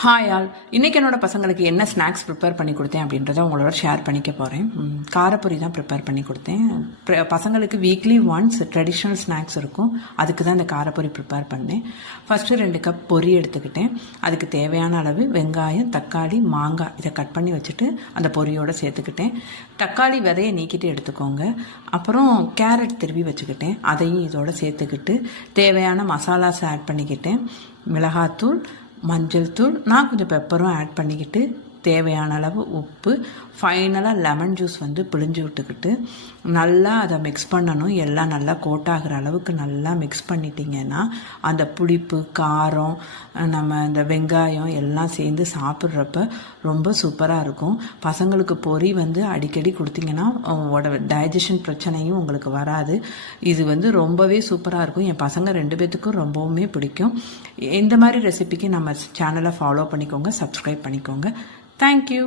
Hi all, இன்றைக்கி என்னோட பசங்களுக்கு என்ன ஸ்நாக்ஸ் ப்ரிப்பேர் பண்ணி கொடுத்தேன் அப்படின்றத உங்களோட ஷேர் பண்ணிக்க போகிறேன். காரப்பொரி தான் ப்ரிப்பேர் பண்ணி கொடுத்தேன். பசங்களுக்கு வீக்லி ஒன்ஸ் ட்ரெடிஷ்னல் ஸ்நாக்ஸ் இருக்கும், அதுக்கு தான் இந்த காரப்பொரி ப்ரிப்பேர் பண்ணேன். ஃபஸ்ட்டு 2 கப் பொரி எடுத்துக்கிட்டேன். அதுக்கு தேவையான அளவு வெங்காயம், தக்காளி, மாங்காய் இதை கட் பண்ணி வச்சுட்டு அந்த பொரியோடு சேர்த்துக்கிட்டேன். தக்காளி விதையை நீக்கிட்டு எடுத்துக்கோங்க. அப்புறம் கேரட் திருவி வச்சுக்கிட்டேன், அதையும் இதோடு சேர்த்துக்கிட்டு தேவையான மசாலாஸ் ஆட் பண்ணிக்கிட்டேன். மிளகாத்தூள், மஞ்சள் தூள், நான் கொஞ்சம் பெப்பரும் ஆட் பண்ணிக்கிட்டு தேவையான அளவு உப்பு, ஃபைனலாக லெமன் ஜூஸ் பிழிஞ்சு விட்டுக்கிட்டு நல்லா அதை மிக்ஸ் பண்ணணும். எல்லாம் நல்லா கோட் ஆகிற அளவுக்கு நல்லா மிக்ஸ் பண்ணிட்டிங்கன்னா அந்த புளிப்பு, காரம், நம்ம இந்த வெங்காயம் எல்லாம் சேர்ந்து சாப்பிட்றப்ப ரொம்ப சூப்பராக இருக்கும். பசங்களுக்கு பொரி அடிக்கடி கொடுத்தீங்கன்னா டைஜஷன் பிரச்சனையும் உங்களுக்கு வராது. இது ரொம்பவே சூப்பராக இருக்கும். என் பசங்க 2 பேத்துக்கும் ரொம்பவுமே பிடிக்கும். இந்த மாதிரி ரெசிபிக்கு நம்ம சேனலை ஃபாலோ பண்ணிக்கோங்க, சப்ஸ்கிரைப் பண்ணிக்கோங்க. Thank you.